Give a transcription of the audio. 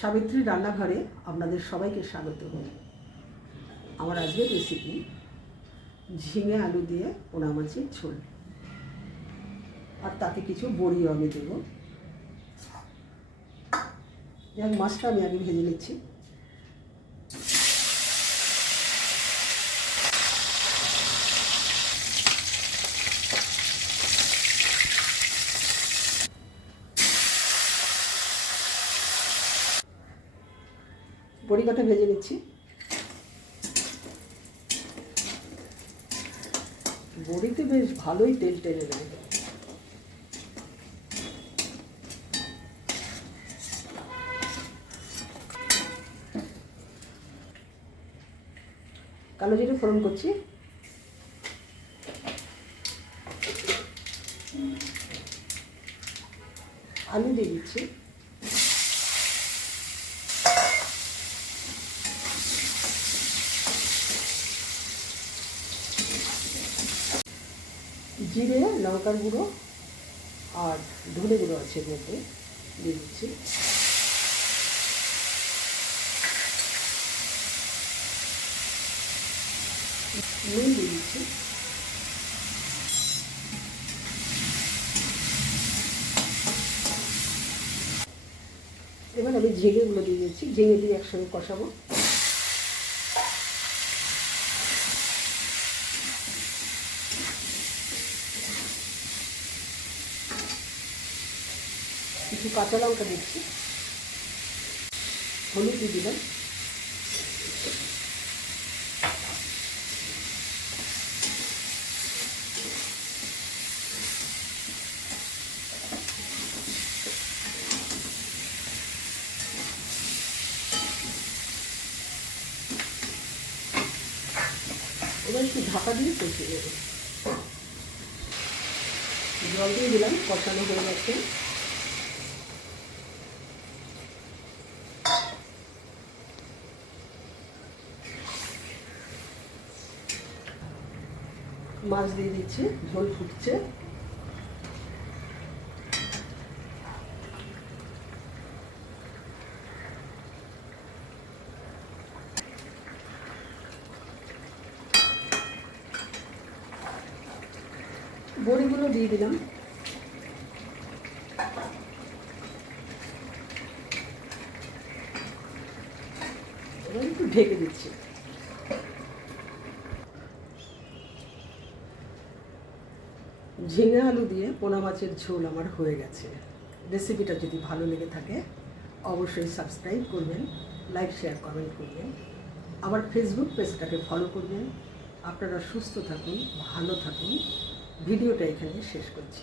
সাবিত্রী রান্নাঘরে আপনাদের সবাইকে স্বাগত। আমার আজকের রেসিপি ঝিঙে আলু দিয়ে পোনা মাছের ঝোল, আর তাতে কিছু বড়িও আমি দেবো। যাক, মাছটা আমি আগে ভেজে নিচ্ছি। বড়ি কটা ভেজে নিচ্ছি। বড়িতে বেশ ভালোই তেল টেনে নেবে। কালো জিরে ফোড়ন করছি। আলু দিয়ে দিচ্ছি। জিরে, লঙ্কার গুঁড়ো আর ধনে গুঁড়ো আছে এর মধ্যে, দিয়ে দিচ্ছি। নুন দিয়ে দিচ্ছি। এবার আমি ঝিঙেগুলো দিয়ে দিচ্ছি। ঝিঙে দিয়ে একসঙ্গে কষাবো। কিছু কাঁচা লঙ্কা দিচ্ছি। হলুদ দিয়ে দিলাম। এবার একটু ঢাকা দিয়ে কষিয়ে দেবো। জল দিয়ে দিলাম, কষানো হয়ে গেছে। মাছ দিয়ে দিচ্ছি, ঝোল ফুটছে। বড়িগুলো দিয়ে দিলাম। এবার একটু ঢেকে দিচ্ছি। ঝিঙে আলু দিয়ে পোনা মাছের ঝোল আমার হয়ে গেছে। রেসিপিটা যদি ভালো লেগে থাকে অবশ্যই সাবস্ক্রাইব করবেন, লাইক, শেয়ার, কমেন্ট করবেন। আমার ফেসবুক পেজটাকে ফলো করবেন। আপনারা সুস্থ থাকুন, ভালো থাকুন। ভিডিওটা এখানে শেষ করছি।